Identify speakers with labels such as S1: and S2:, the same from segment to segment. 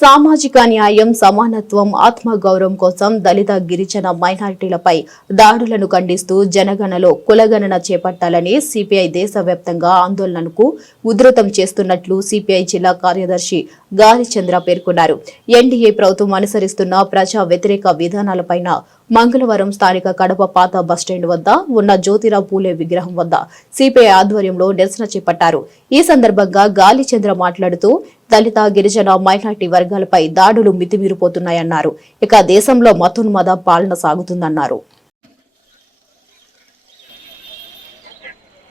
S1: సామాజిక న్యాయం సమానత్వం ఆత్మగౌరవం కోసం దళిత గిరిజన మైనారిటీలపై దాడులను ఖండిస్తూ జనగణలో కులగణన చేపట్టాలని సిపిఐ దేశవ్యాప్తంగా ఆందోళనకు ఉధృతం చేస్తున్నట్లు సిపిఐ జిల్లా కార్యదర్శి గాలిచంద్ర పేర్కొన్నారు. ఎన్డీఏ ప్రభుత్వం అనుసరిస్తున్న ప్రజా వ్యతిరేక విధానాలపైన మంగళవారం స్థానిక కడప పాత బస్టాండ్ వద్ద ఉన్న జ్యోతిరావు పూలే విగ్రహం వద్ద సిపిఐ ఆధ్వర్యంలో నిరసన చేపట్టారు. ఈ సందర్భంగా గాలిచంద్ర మాట్లాడుతూ దళిత గిరిజన మైనార్టీ వర్గాలపై దాడులు మితిమీరిపోతున్నాయన్నారు. ఇక దేశంలో మతోన్మద పాలన సాగుతుందన్నారు.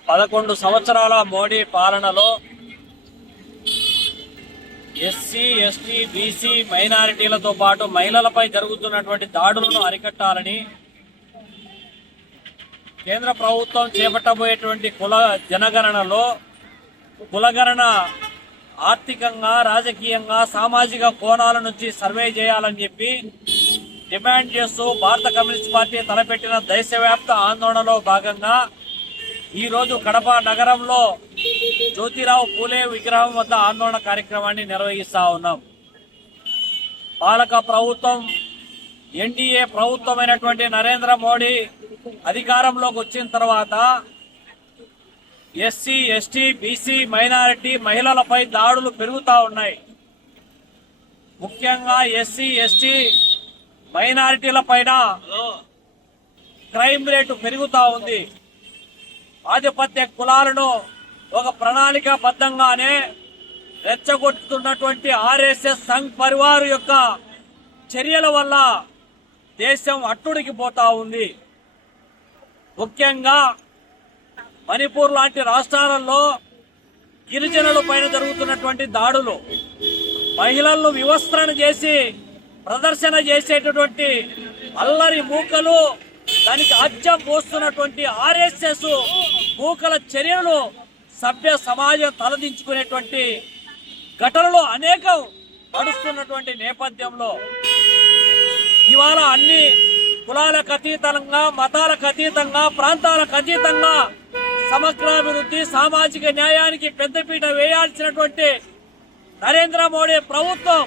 S2: పదకొండు సంవత్సరాల మోడీ పాలనలో ఎస్సీ ఎస్టీ బీసీ మైనారిటీలతో పాటు మహిళలపై జరుగుతున్నటువంటి దాడులను అరికట్టాలని కేంద్ర ప్రభుత్వం చేపట్టబోయేటువంటి కుల జనగణనలో కులగణన ఆర్థికంగా రాజకీయంగా సామాజిక కోణాల నుంచి సర్వే చేయాలని చెప్పి డిమాండ్ చేస్తూ భారత కమ్యూనిస్ట్ పార్టీ తలపెట్టిన దేశవ్యాప్త ఆందోళనలో భాగంగా ఈరోజు కడప నగరంలో జ్యోతిరావు పూలే విగ్రహం వద్ద ఆందోళన కార్యక్రమాన్ని నిర్వహిస్తా ఉన్నాం. పాలక ప్రభుత్వం ఎన్డీఏ ప్రభుత్వమైనటువంటి నరేంద్ర మోడీ అధికారంలోకి వచ్చిన తర్వాత ఎస్సీ ఎస్టీ బీసీ మైనారిటీ మహిళలపై దాడులు పెరుగుతూ ఉన్నాయి. ముఖ్యంగా ఎస్సీ ఎస్టీ మైనారిటీల పైన క్రైమ్ రేటు పెరుగుతూ ఉంది. ఆధిపత్య కులాలను ఒక ప్రణాళికాబద్ధంగానే రెచ్చగొట్టుతున్నటువంటి ఆర్ఎస్ఎస్ సంఘ్ పరివార్ యొక్క చర్యల వల్ల దేశం అట్టుడికి పోతా ఉంది. ముఖ్యంగా మణిపూర్ లాంటి రాష్ట్రాలలో గిరిజనుల పైన జరుగుతున్నటువంటి దాడులు మహిళలను వివస్త్రణ చేసి ప్రదర్శన చేసేటటువంటి అల్లరి మూకలు దానికి అచ్చం పోస్తున్నటువంటి ఆర్ఎస్ఎస్ మూకల చర్యలు సభ్య సమాజం తలదించుకునేటువంటి ఘటనలు అనేకం నడుస్తున్నటువంటి నేపథ్యంలో ఇవాళ అన్ని కులాలకు అతీతంగా మతాలకు అతీతంగా ప్రాంతాలకు అతీతంగా సమగ్రాభివృద్ధి సామాజిక న్యాయానికి పెద్దపీట వేయాల్సినటువంటి నరేంద్ర మోడీ ప్రభుత్వం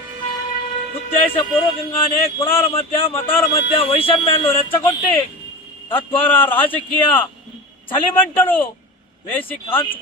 S2: ఉద్దేశపూర్వకంగానే కులాల మధ్య మతాల మధ్య వైషమ్యాలను రెచ్చగొట్టి తద్వారా రాజకీయ చలిమంటలు వేసి కాల్చుకు